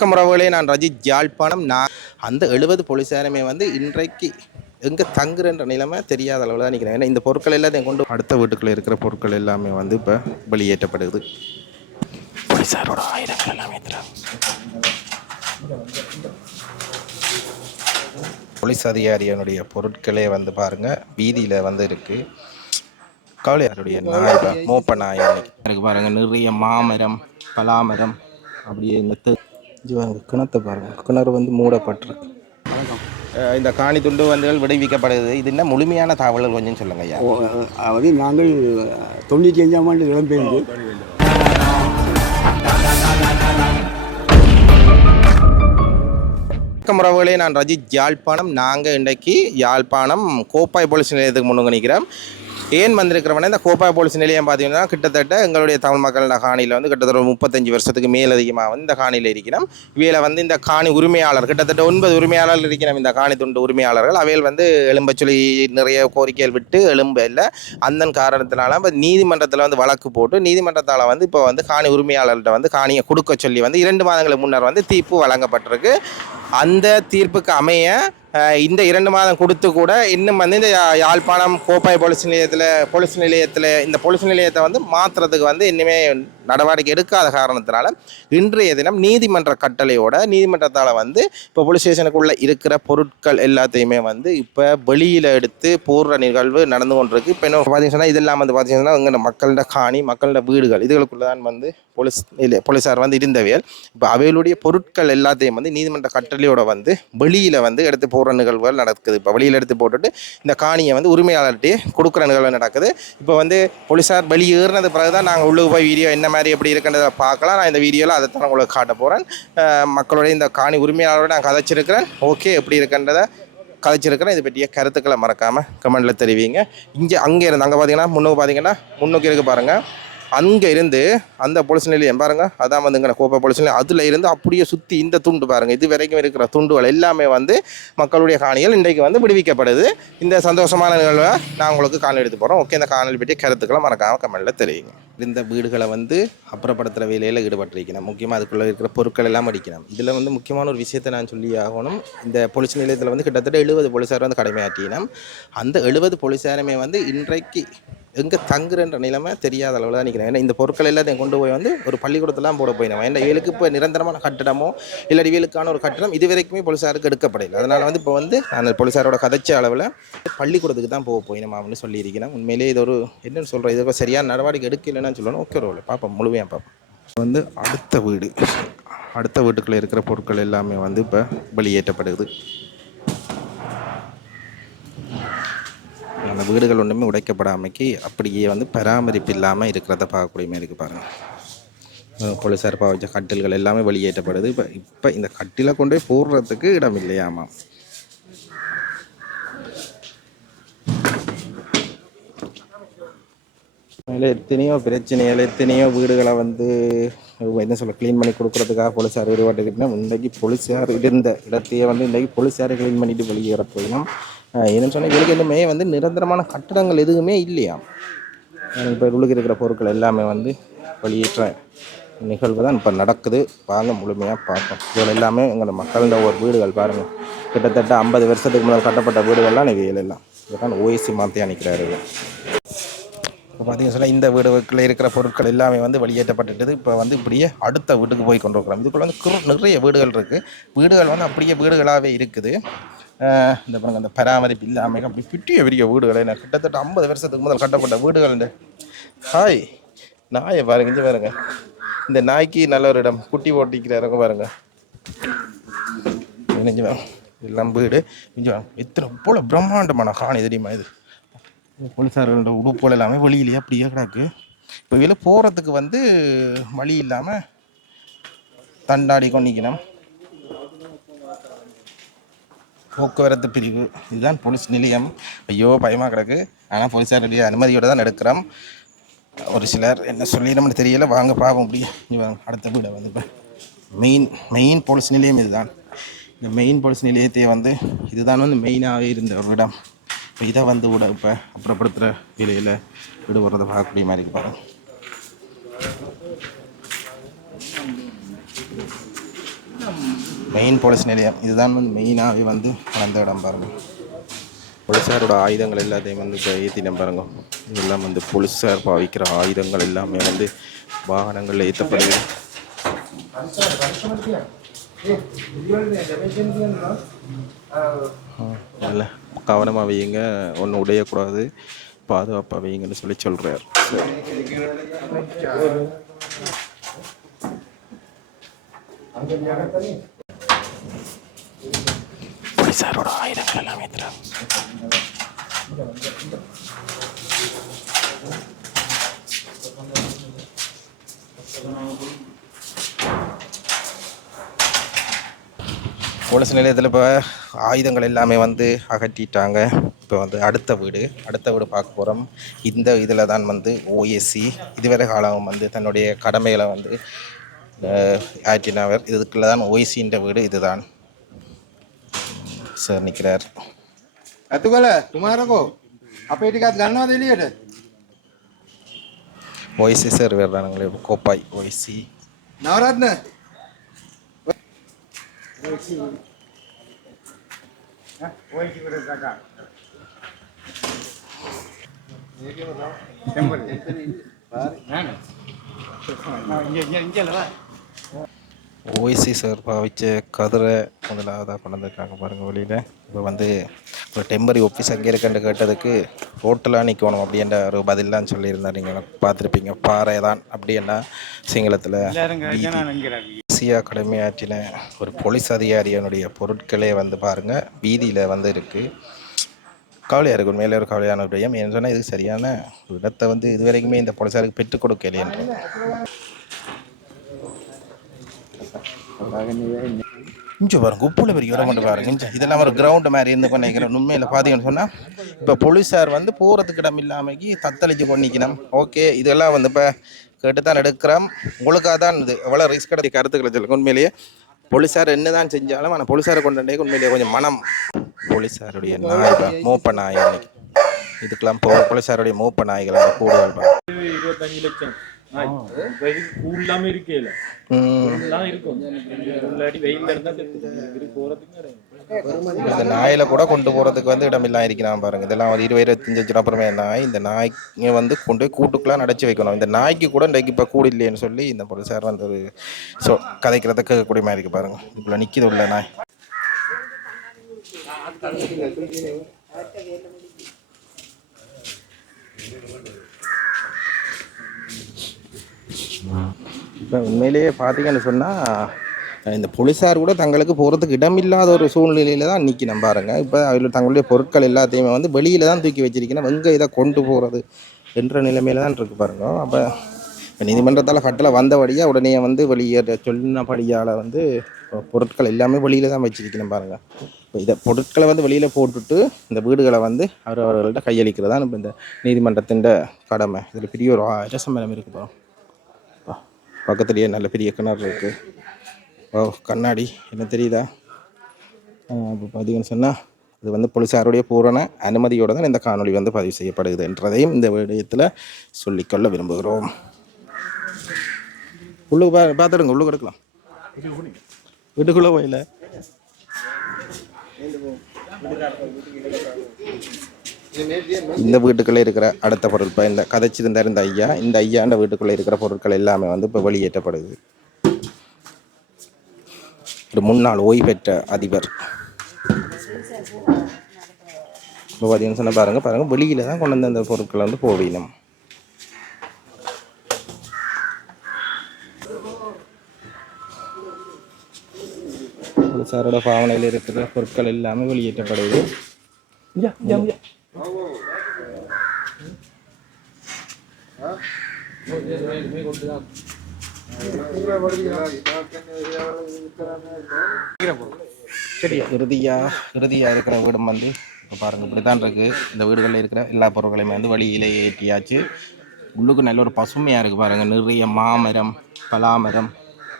வணக்கம் நான் ரஜித் யாழ்ப்பாணம். நான் அந்த 70 போலீஸாருமே இன்றைக்கு எங்கே தங்குறன்ற நிலைமை தெரியாத அளவில் தான் நிற்கிறேன். ஏன்னா இந்த பொருட்கள் எல்லாத்தையும் கொண்டு அடுத்த வீட்டுக்குள்ளே இருக்கிற பொருட்கள் எல்லாமே இப்போ வெளியேற்றப்படுது. போலீஸாரோட ஆயுதங்கள் எல்லாமே போலீஸ் அதிகாரியனுடைய பொருட்களே பாருங்கள் வீதியில் இருக்குது. கவலையாருடைய நாய் மோப்ப நாய் எனக்கு பாருங்கள் நிறைய மாமரம் பலாமரம் அப்படியே இந்த கிணத்தை பாருங்கள். கிணறு மூடப்பட்டிருக்கு. இந்த காணி துண்டு விடுவிக்கப்படுது. இது என்ன முழுமையான தகவல்கள் கொஞ்சம் சொல்லுங்க ஐயா. அதாவது நாங்கள் 95ஆம் ஆண்டு இடம்பெயர்ந்து முறவுகளே நான் ரஜித் யாழ்ப்பாணம். நாங்கள் இன்றைக்கு யாழ்ப்பாணம் கோப்பாய் போலீஸ் நிலையத்துக்கு முன்னுங்க நிற்கிறோம். ஏன் வந்திருக்கிறவனே இந்த கோப்பாய் போலீஸ் நிலையம் பார்த்தீங்கன்னா கிட்டத்தட்ட எங்களுடைய தமிழ் மக்களோட காணியில் கிட்டத்தட்ட 35 வருஷத்துக்கு மேலதிகமாக இந்த காணியில் இருக்கிறோம். இவையில் இந்த காணி உரிமையாளர் கிட்டத்தட்ட 9 உரிமையாளர்கள் இருக்கிறோம். இந்த காணி துண்டு உரிமையாளர்கள் அவையில் எழும்ப சொல்லி நிறைய கோரிக்கைகள் விட்டு எழும்ப இல்லை. அந்த காரணத்தினால இப்போ நீதிமன்றத்தில் வழக்கு போட்டு நீதிமன்றத்தால் இப்போ காணி உரிமையாளர்கிட்ட காணியை கொடுக்க சொல்லி 2 மாதங்களுக்கு முன்னர் தீர்ப்பு வழங்கப்பட்டிருக்கு. அந்த தீர்ப்புக்கு அமைய இந்த 2 மாதம் கொடுத்து கூட இன்னும் இந்த யாழ்ப்பாணம் கோப்பாய் போலீஸ் நிலையத்தில் இந்த போலீஸ் நிலையத்தை மாற்றுறதுக்கு இன்னுமே நடவடிக்கை எடுக்காத காரணத்தினால இன்றைய தினம் நீதிமன்ற கட்டளையோட நீதிமன்றத்தால் இப்போ போலீஸ் ஸ்டேஷனுக்குள்ளே இருக்கிற பொருட்கள் எல்லாத்தையுமே இப்போ வெளியில் எடுத்து போடுற நிகழ்வு நடந்து கொண்டிருக்கு. இப்போ என்ன பார்த்தீங்கன்னா இதெல்லாம் பார்த்தீங்கன்னா இங்கே மக்களோட காணி மக்களோட வீடுகள் இதுகளுக்குள்ள தான் போலீஸார் இருந்தவையல். இப்போ அவைகளுடைய பொருட்கள் எல்லாத்தையும் நீதிமன்ற கட்டளையோட வெளியில் எடுத்து போடுற நிகழ்வுகள் நடக்குது. இப்போ வெளியில் எடுத்து போட்டுட்டு இந்த காணியை உரிமையாளர்கிட்டே கொடுக்குற நிகழ்வு நடக்குது. இப்போ போலீஸார் வெளியேறினது பிறகு தான் நாங்கள் உள்ளே போய் வீடியோ என்ன மாதிரி எப்படி இருக்குன்றதை பார்க்கலாம். நான் இந்த வீடியோவில் அதை தான் உங்களுக்கு காட்ட போகிறேன். மக்களுடைய இந்த காணி உரிமையாளரோட நான் கதைச்சிருக்கிறேன். ஓகே எப்படி இருக்குன்றதை கதைச்சிருக்கிறேன். இதை பற்றிய கருத்துக்களை மறக்காமல் கமெண்டில் தெரிவிங்க. அங்கே இருந்து அங்கே பார்த்தீங்கன்னா முன்னுக்கு இருக்குது பாருங்கள். அங்கே இருந்து அந்த போலீஸ் நிலையம் பாருங்கள். அதான் இங்கே கோப்பை போலீஸ் நிலையம் அதில் இருந்து அப்படியே சுற்றி இந்த துண்டு பாருங்கள். இது வரைக்கும் இருக்கிற துண்டுகள் எல்லாமே மக்களுடைய காணிகள் இன்றைக்கு விடுவிக்கப்படுது. இந்த சந்தோஷமான நிகழ்வை நான் உங்களுக்கு காணொலி எடுத்து போகிறோம். ஓகே இந்த காணொலி பற்றி கருத்துக்களை மறக்காமல் கமெண்டில் தெரிவிங்க. இந்த வீடுகளை அப்புறப்படுத்துகிற வேலையில் ஈடுபட்டிருக்கணும். முக்கியமாக அதுக்குள்ளே இருக்கிற பொருட்கள் எல்லாம் அடிக்கணும். இதில் முக்கியமான ஒரு விஷயத்தை நான் சொல்லி ஆகணும். இந்த போலீஸ் நிலையத்தில் கிட்டத்தட்ட 70 போலீஸார் கடமையாற்றினோம். அந்த 70 போலீஸாருமே இன்றைக்கு எங்கே தங்குறன்ற நிலைமை தெரியாத அளவில் தான் நிற்கிறேன். ஏன்னா இந்த பொருட்கள் எல்லாத்தையும் கொண்டு போய் ஒரு பள்ளிக்கூடத்தெல்லாம் போட போயிடும். ஏன்னா இவளுக்கு இப்போ நிரந்தரமான கட்டிடமோ இல்லை இவளுக்கான ஒரு கட்டிடம் இது வரைக்குமே போலீஸாருக்கு எடுக்கப்படலை. அதனால் இப்போ நான் போலீஸாரோட கதைச்ச அளவில் பள்ளிக்கூடத்துக்கு தான் போயிடும் அப்படின்னு சொல்லியிருக்கிறேன். உண்மையிலே இது ஒரு என்னென்னு சொல்கிறேன், இது சரியான நடவடிக்கை எடுக்கலைன்னு சொல்லணும். ஓகே ரோல் பார்ப்போம், முழுமையாக பார்ப்போம். அடுத்த வீட்டுக்குள்ளே இருக்கிற பொருட்கள் எல்லாமே இப்போ வெளியேற்றப்படுது. அந்த வீடுகள் ஒன்றுமே உடைக்கப்படாமைக்கு அப்படியே பராமரிப்பு இல்லாமல் இருக்கிறத பார்க்கக்கூடிய மாதிரி இருக்குது பாருங்கள். போலீஸார் வச்ச கட்டில்கள் எல்லாமே வெளியேற்றப்படுது. இப்போ இந்த கட்டிலை கொண்டு போய் போடுறதுக்கு இடம் இல்லையாமா. எத்தனையோ பிரச்சனைகள் எத்தனையோ வீடுகளை என்ன சொல்ல க்ளீன் பண்ணி கொடுக்குறதுக்காக போலீஸார் ஈடுபட்டுக்கிட்டோம். இன்றைக்கு போலீஸார் இருந்த இடத்தையே இன்றைக்கு போலீஸார் க்ளீன் பண்ணிட்டு வெளியேற போயிடும். என்னென்னு சொன்னால் இவளுக்கு இன்னுமே நிரந்தரமான கட்டடங்கள் எதுவுமே இல்லையா. இப்போ உள்ளுக்கு இருக்கிற பொருட்கள் எல்லாமே வெளியேற்ற நிகழ்வு தான் இப்போ நடக்குது. வாங்க முழுமையாக பார்ப்போம். இதில் எல்லாமே எங்களோட மக்களோட ஒரு வீடுகள் பாருங்கள். கிட்டத்தட்ட 50 வருஷத்துக்கு முதல் கட்டப்பட்ட வீடுகள்லாம் இவைகள் எல்லாம் இதுதான் ஓய்சி மாற்றி அணிக்கிறாரு. இப்போ பார்த்தீங்கன்னா சொல்ல இந்த வீடுகளில் இருக்கிற பொருட்கள் எல்லாமே வெளியேற்றப்பட்டுட்டு இப்போ இப்படியே அடுத்த வீட்டுக்கு போய் கொண்டு இருக்கிறோம். இதுக்குள்ள நிறைய வீடுகள் இருக்குது. வீடுகள் அப்படியே வீடுகளாகவே இருக்குது. இந்த பாருங்கள் அந்த பராமரிப்பு இல்லாமல் அப்படி பெரிய வீடுகள் என்ன கிட்டத்தட்ட 50 வருஷத்துக்கு முதல் கட்டப்பட்ட வீடுகள். இந்த ஹாய் நாயை பாருங்க, இங்கே பாருங்க. இந்த நாய்க்கு நல்ல ஒரு இடம் குட்டி போட்டிக்கிறாருங்க பாருங்கள். நெஞ்சு எல்லாம் வீடு இங்கே இத்தனை போல் பிரம்மாண்டமான காணி தெரியுமா. இது போலீஸார்களோட உடுப்புகள் எல்லாமே வெளியிலேயே அப்படியே கிடக்கு. இப்போ வெளியில் போகிறதுக்கு வழி இல்லாமல் தண்டாடி கொண்டிக்கணும். போக்குவரத்து பிரிவு இதுதான் போலீஸ் நிலையம். ஐயோ பயமாக கிடக்கு. ஆனால் போலீஸாருடைய அனுமதியோடு தான் எடுக்கிறோம். ஒரு சிலர் என்ன சொல்லிடணும்னு தெரியல. வாங்க பார்ப்போம். அப்படியே அடுத்த வீடை இப்போ மெயின் போலீஸ் நிலையம் இதுதான். இந்த மெயின் போலீஸ் நிலையத்தை இதுதான் மெயினாகவே இருந்த ஒரு இடம். இப்போ இதை விட இப்போ அப்புறப்படுத்துகிற வேலையில் ஈடுபடுறதை பார்க்கக்கூடிய மாதிரி இருப்பாங்க. மெயின் போலீஸ் நிலையம் இதுதான் வந்து மெயினாகவே வந்து அந்த இடம் பாருங்கள். போலீஸாரோட ஆயுதங்கள் எல்லாத்தையும் வந்து இப்போ ஏற்றின பாருங்க. இதெல்லாம் வந்து போலீஸார் பாவிக்கிற ஆயுதங்கள் எல்லாமே வந்து வாகனங்களில் ஏற்றப்படுது. நல்ல கவனமாக வையுங்க, ஒன்றும் உடையக்கூடாது, பாதுகாப்பாக வையுங்கன்னு சொல்லி சொல்கிறார். போலீஸாரோட ஆயுதங்கள் எல்லாம் ஏற்றுறாங்க. போலீஸ் நிலையத்தில் இப்போ ஆயுதங்கள் எல்லாமே வந்து அகற்றிட்டாங்க. இப்போ வந்து அடுத்த வீடு பார்க்க போகிறோம். இந்த இதில் தான் வந்து ஓஎஸ்சி இதுவரை காலம் வந்து தன்னுடைய கடமைகளை வந்து ஆற்றினவர். இதுக்குள்ள தான் ஓஎஸ்சின்ற வீடு இதுதான். சார் நிற்கிறார். අතුගල තුමාරකෝ අපේ ටිකත් ගන්නවද එළියට? ஓஎஸ்சி சார் வேறானுங்களே Kopay OSC. Navaratne OSC sir பாவிச்ச கதிரை முதலாவதாக கொண்டு வந்திருக்காங்க பாருங்கள் வெளியில். இப்போ வந்து ஒரு டெம்பரரி ஆஃபீஸ் அங்கே இருக்குன்னு கேட்டதுக்கு ரோட்டெலாம் நிற்கணும் அப்படின்ற ஒரு பதிலான்னு சொல்லியிருந்தார். நீங்கள் பார்த்துருப்பீங்க. பாறை தான் அப்படின்னா சிங்களத்தில் ஈஸியாக கடமையாற்றின ஒரு போலீஸ் அதிகாரியனுடைய பொருட்களே வந்து பாருங்கள் வீதியில் வந்து இருக்குது. கவலையாக இருக்கும். மேலே ஒரு கவலையான விடயம். ஏன்னு சொன்னால் இது சரியான இடத்தை வந்து இதுவரைக்குமே இந்த போலீஸாருக்கு பெற்றுக் கொடுக்கலையன்ற இங்கே பாருங்க உப்புல பெரிய இடம் மட்டும் பாருங்க. இதெல்லாம் ஒரு கிரவுண்டு மாதிரி இருந்து பண்ணிக்கிறேன். உண்மையில் பார்த்தீங்கன்னு சொன்னால் இப்போ போலீஸார் வந்து போகிறதுக்கு இடம் இல்லாமக்கி தத்தளிச்சு பண்ணிக்கணும். ஓகே, இதெல்லாம் வந்து இப்போ கேட்டு தான் எடுக்கிறோம். உங்களுக்காக தான் இது எவ்வளோ ரிஸ்க் எடுத்து கருத்துக்களை சொல்லுங்க. உண்மையிலேயே போலீஸார் என்ன தான் செஞ்சாலும் ஆனால் போலீஸாரை கொண்டு உண்மையிலேயே கொஞ்சம் மனம். போலீஸாருடைய நாய் தான் மோப்ப நாய். அன்னைக்கு இதுக்கெல்லாம் போலீஸாருடைய மோப்ப நாய்கள் அந்த கூடுதல் 25 லட்சம் கூடலாம இருக்கல இருக்கும். வெயில இருந்தா போறதுக்கு இந்த நாயில கூட கொண்டு போறதுக்கு வந்து இடமில்லாம் இருக்கிறான் பாருங்க. இதெல்லாம் ஒரு 20-25 லட்சம் அப்புறமே நாய். இந்த நாய்க்கு வந்து கொண்டு போய் கூட்டுக்குலாம் அடைச்சி வைக்கணும். இந்த நாய்க்கு கூட இன்றைக்கு இப்போ கூடு இல்லைன்னு சொல்லி இந்த போலீஸார் வந்து ஒரு கதைக்கிறதுக்கு கூடிய மாதிரி இருக்கு பாருங்க. இதுக்குள்ள நிற்கிது உள்ள நாய். இப்போ உண்மையிலேயே பார்த்தீங்கன்னு சொன்னால் இந்த போலீஸார் கூட தங்களுக்கு போகிறதுக்கு இடமில்லாத ஒரு சூழ்நிலையில் தான் நிற்கணும் பாருங்க. இப்போ அதில் தங்களுடைய பொருட்கள் எல்லாத்தையுமே வந்து வெளியில் தான் தூக்கி வச்சிருக்கணும். எங்கே இதை கொண்டு போகிறது என்ற நிலைமையில தான் இருக்குது பாருங்க. அப்போ நீதிமன்றத்தால் கட்டளை வந்தபடியாக உடனே வந்து வெளியேற சொன்னபடியால் வந்து பொருட்கள் எல்லாமே வெளியில் தான் வச்சிருக்கணும் பாருங்கள். இப்போ இதை பொருட்களை வந்து வெளியில் போட்டுட்டு இந்த வீடுகளை வந்து அவர்கள்ட்ட கையளிக்கிறது தான் இப்போ இந்த நீதிமன்றத்தின் கடமை. இதில் பெரிய ஒரு அரச மரம் இருக்குது பாருங்க. பக்கத்துலேயே நல்ல பெரிய கிணறு இருக்குது. ஓ, கண்ணாடி என்ன தெரியுதா? இப்போ பார்த்தீங்கன்னு சொன்னால் இது வந்து போலீஸாருடைய பூரண அனுமதியோடு தான் இந்த காணொளி வந்து பதிவு செய்யப்படுகிறது என்றதையும் இந்த விடயத்தில் சொல்லிக்கொள்ள விரும்புகிறோம். உள்ளுக்கு பார்த்துடுங்க, உள்ளுக்கு எடுக்கலாம். வீட்டுக்குள்ளே போயில இந்த வீட்டுக்குள்ளே இருக்கிற அடுத்த பொருள் இப்போ இந்த கதைச்சிருந்தார் இந்த ஐயாண்ட வீட்டுக்குள்ளே இருக்கிற பொருட்கள் எல்லாமே வந்து இப்போ வெளியேற்றப்படுது. ஒரு முன்னாள் ஓய்வு பெற்ற அதிபர் இப்போ பார்த்தீங்கன்னு சொன்னால் பாருங்கள் வெளியில் தான் கொண்டு வந்து அந்த பொருட்களை வந்து போவினோம். போலீஸாரோட பாவனையில் இருக்கிற பொருட்கள் எல்லாமே வெளியேற்றப்படுது. இறுதியாக இருக்கிற வீடும் வந்து இப்போ பாருங்கள் இப்படி தான் இருக்குது. இந்த வீடுகளில் இருக்கிற எல்லா பொருட்களையுமே வந்து வழியிலே ஏற்றியாச்சு. உள்ளுக்கு நல்ல ஒரு பசுமையாக இருக்குது பாருங்கள். நிறைய மாமரம், பலாமரம்,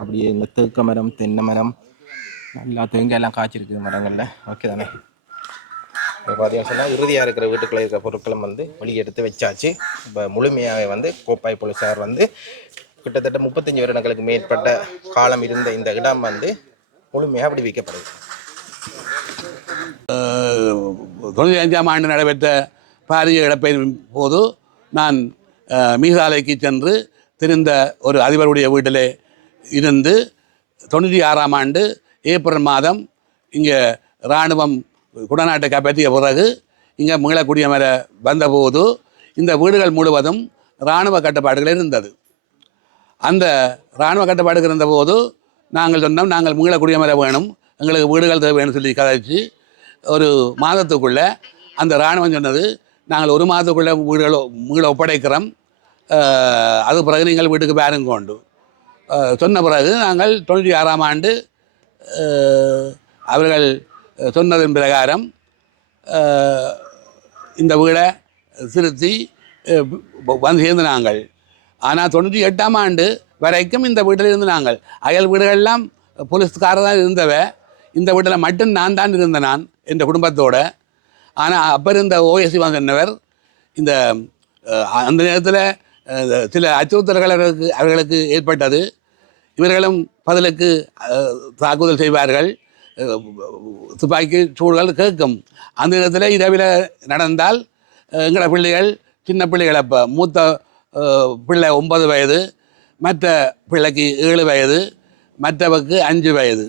அப்படியே இந்த தேக்க மரம், தென்னை மரம், நல்லா தேங்காயெல்லாம் காய்ச்சிருக்குது மரங்களில். ஓகே தானே? இப்போ பார்த்தீங்கன்னு சொன்னால் இறுதியாக இருக்கிற வீட்டுக்குள்ளே இருக்கிற பொருட்களும் வந்து வெளியே எடுத்து வச்சாச்சு. இப்போ முழுமையாக வந்து கோப்பாய் போலீஸார் வந்து கிட்டத்தட்ட 35 வருடங்களுக்கு மேற்பட்ட காலம் இருந்த இந்த இடம் வந்து முழுமையாக விடுவிக்கப்படுது. 95ஆம் ஆண்டு நடைபெற்ற பாரிய இழப்பின் போது நான் மீசாலைக்கு சென்று தெரிந்த ஒரு அதிபருடைய வீட்டிலே இருந்து 96ஆம் ஆண்டு ஏப்ரல் மாதம் இங்கே இராணுவம் குடநாட்டை கைப்பற்றிய பிறகு இங்கே மீளக்குடியமர வந்தபோது இந்த வீடுகள் முழுவதும் இராணுவ கட்டுப்பாடுகள் இருந்தது. அந்த இராணுவ கட்டுப்பாடுகள் இருந்தபோது நாங்கள் சொன்னோம், நாங்கள் மீளக்குடியமர வேணும், எங்களுக்கு வீடுகள் தேவைன்னு சொல்லி கதைச்சு ஒரு மாதத்துக்குள்ளே அந்த இராணுவம் சொன்னது, நாங்கள் ஒரு மாதத்துக்குள்ளே வீடுகள் மீள ஒப்படைக்கிறோம், அது பிறகு நீங்கள் வீட்டுக்கு பேருங்க கொண்டு சொன்ன பிறகு நாங்கள் 96ஆம் ஆண்டு அவர்கள் சொன்னதன் பிரகாரம் இந்த வீடை திருத்தி வந்து சேர்ந்து நாங்கள். ஆனால் 98ஆம் ஆண்டு வரைக்கும் இந்த வீட்டில் இருந்து நாங்கள் அயல் வீடுகள்லாம் போலீஸ்காரர் தான் இருந்தவ, இந்த வீட்டில் மட்டும் நான் தான் இருந்தேன், நான் என் குடும்பத்தோடு. ஆனால் அப்போ இருந்த ஓஎஸ்சி சொன்னவர் இந்த அந்த நேரத்தில் சில அச்சுறுத்தல்கள் அவர்களுக்கு ஏற்பட்டது. இவர்களும் பதிலுக்கு தாக்குதல் செய்வார்கள், துப்பாக்கி சூடுகள் கேட்கும். அந்த நேரத்தில் இரவில் நடந்தால் எங்களோட பிள்ளைகள் சின்ன பிள்ளைகள், அப்போ மூத்த பிள்ளை 9 வயது, மற்ற பிள்ளைக்கு 7 வயது, மற்றவருக்கு 5 வயது,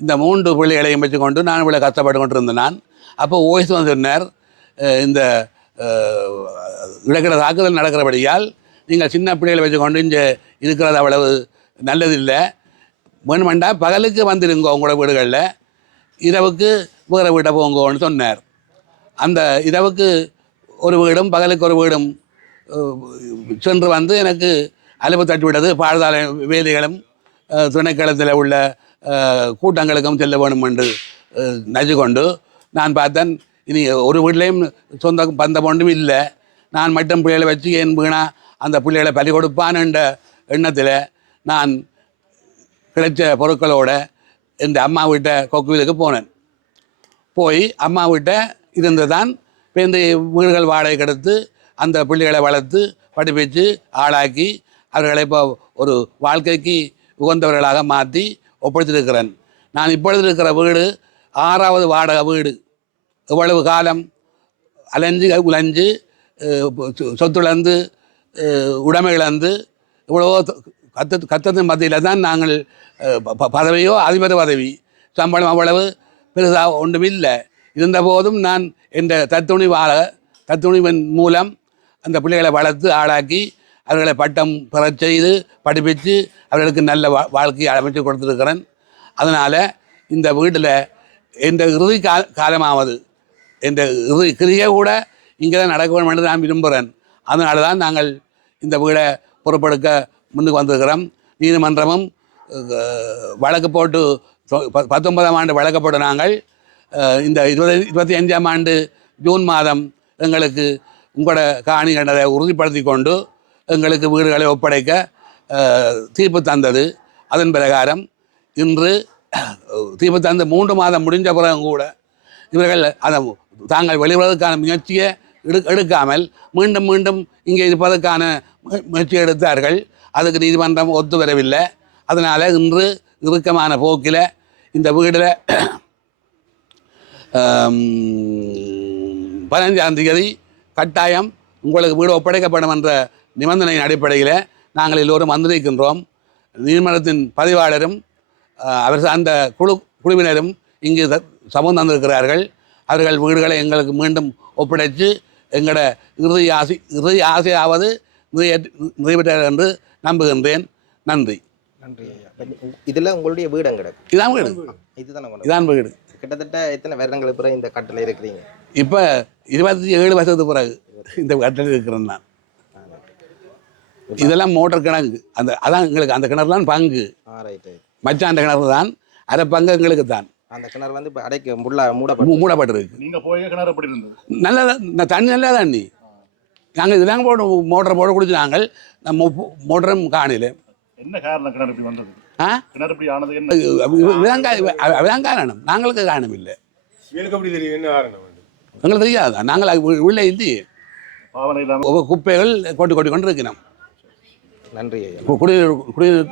இந்த 3 பிள்ளைகளையும் வச்சுக்கொண்டு நான் இவ்வளோ கஷ்டப்பட்டு கொண்டு இருந்தேன். நான் அப்போ ஓய்ஸ் சொன்னார், இந்த இடக்கிற தாக்குதல் நடக்கிறபடியால் நீங்கள் சின்ன பிள்ளைகளை வச்சுக்கொண்டு இங்கே இருக்கிறது அவ்வளவு நல்லதில்லை, வேணுமெண்டா பகலுக்கு வந்துடுங்க உங்களோட வீடுகளில், இரவுக்கு வேறு வீட்டை போங்கன்னு சொன்னார். அந்த இரவுக்கு ஒரு வீடும் பகலுக்கு ஒரு வீடும் சென்று வந்து எனக்கு அலுப்பு தட்டிவிட்டது. பாழ்தாலை வேலைகளும் துணைக்களத்தில் உள்ள கூட்டங்களுக்கும் செல்ல வேணும் என்று நச்சு கொண்டு நான் பார்த்தேன், இனி ஒரு வீட்லேயும் சொந்த பந்தம் ஒன்றும் இல்லை, நான் மட்டும் பிள்ளைகளை வச்சு என் வீணா அந்த பிள்ளைகளை பலி கொடுப்பான் என்ற எண்ணத்தில் நான் கிடைச்ச பொருட்களோடு என் அம்மா வீட்டை கொக்குவிலுக்கு போனேன். போய் அம்மா வீட்டை இருந்து தான் இப்போ இந்த வீடுகள் வாடகை கெடுத்து அந்த பிள்ளைகளை வளர்த்து படிப்பிச்சு ஆளாக்கி அவர்களை இப்போ ஒரு வாழ்க்கைக்கு உகந்தவர்களாக மாற்றி ஒப்படைத்திருக்கிறேன். நான் இப்பொழுது இருக்கிற வீடு 6வது வாடகை வீடு. இவ்வளவு காலம் அலைஞ்சு உழைஞ்சு சொத்துழந்து உடைமை இழந்து இவ்வளவோ கத்தத்தின் மத்தியில் தான் நாங்கள் பதவியோ அதிபர் பதவி சம்பளம் அவ்வளவு பெருசாக ஒன்றும் இல்லை. இருந்தபோதும் நான் என்ற தத்துணிவின் மூலம் அந்த பிள்ளைகளை வளர்த்து ஆளாக்கி அவர்களை பட்டம் பெறச் செய்து படிப்பித்து அவர்களுக்கு நல்ல வாழ்க்கையை அமைச்சு கொடுத்துருக்கிறேன். அதனால் இந்த வீட்டில் என்ற இறுதி காலமாவது என்ற இறுதி கிரியை கூட இங்கே தான் நடக்க வேண்டும் என்று நான் விரும்புகிறேன். அதனால தான் நாங்கள் இந்த வீடை பொறுப்பெடுக்க முன்னுக்கு வந்திருக்கிறோம். நீதிமன்றமும் வழக்கு போட்டு 19ஆம் ஆண்டு வழக்கு போட்டு நாங்கள் இந்த 25ஆம் ஆண்டு ஜூன் மாதம் எங்களுக்கு உங்களோட காணி கண்டதை உறுதிப்படுத்தி கொண்டு எங்களுக்கு வீடுகளை ஒப்படைக்க தீர்ப்பு தந்தது. அதன் பிரகாரம் இன்று தீர்ப்பு தந்து 3 மாதம் முடிஞ்ச பிறகும் கூட இவர்கள் அதை தாங்கள் வெளிவருவதற்கான முயற்சியை எடுக்காமல் மீண்டும் மீண்டும் இங்கே இருப்பதற்கான முயற்சி எடுத்தார்கள். அதுக்கு நீதிமன்றம் ஒத்து வரவில்லை. அதனால் இன்று இறுக்கமான போக்கில் இந்த வீடில் 15ஆம் தேதி கட்டாயம் உங்களுக்கு வீடு ஒப்படைக்கப்படும் என்ற நிபந்தனையின் அடிப்படையில் நாங்கள் எல்லோரும் வந்திருக்கின்றோம். நீதிமன்றத்தின் பதிவாளரும் அவர் சார்ந்த குழுவினரும் இங்கு சமம் தந்திருக்கிறார்கள். அவர்கள் வீடுகளை எங்களுக்கு மீண்டும் ஒப்படைத்து எங்களோட இறுதி ஆசையாவது நிறைவேற்றார் என்று நம்புகின்றேன். நன்றி. நன்றி ஐயா. இதில் உங்களுடைய வீடு கிடக்கு? இதான் வீடு. இதான் வீடு. கிட்டத்தட்ட எத்தனை வருடங்களுக்கு பிறகு இந்த கட்டில் இருக்கிறீங்க? இப்போ 27 வருஷத்துக்கு பிறகு இந்த கட்டில் இருக்கிறேன் நான். இதெல்லாம் மோட்டர் கிணறு, அதான் எங்களுக்கு அந்த கிணறுலாம் பங்கு. மச்சான் கிணறு தான், அரை பங்கு எங்களுக்கு தான். அந்த கிணறு வந்து இப்போ அடைக்க மூடப்பட்டிருக்கு. நீங்கள் போய் கிணறு எப்படி இருந்தது? நல்ல தண்ணி, நல்ல தண்ணி. நாங்கள் இதெல்லாம் போட்டு மோட்டரை போட்டு குடிச்சு நாங்கள் நம்ம மோட்டரும் காணல. என்ன காரணம் கிணறு இப்படி வந்தது? கிணறு இப்படி ஆனது என்ன? அதான் காரணம். நாங்களுக்கு காரணம் இல்லை. எப்படி தெரியும் என்ன காரணம்? எங்களுக்கு தெரியாது. நாங்கள் உள்ளே இல்லையே. குப்பைகள் கொண்டு கொண்டு இருக்கிறோம். நன்றி. குடிநீர்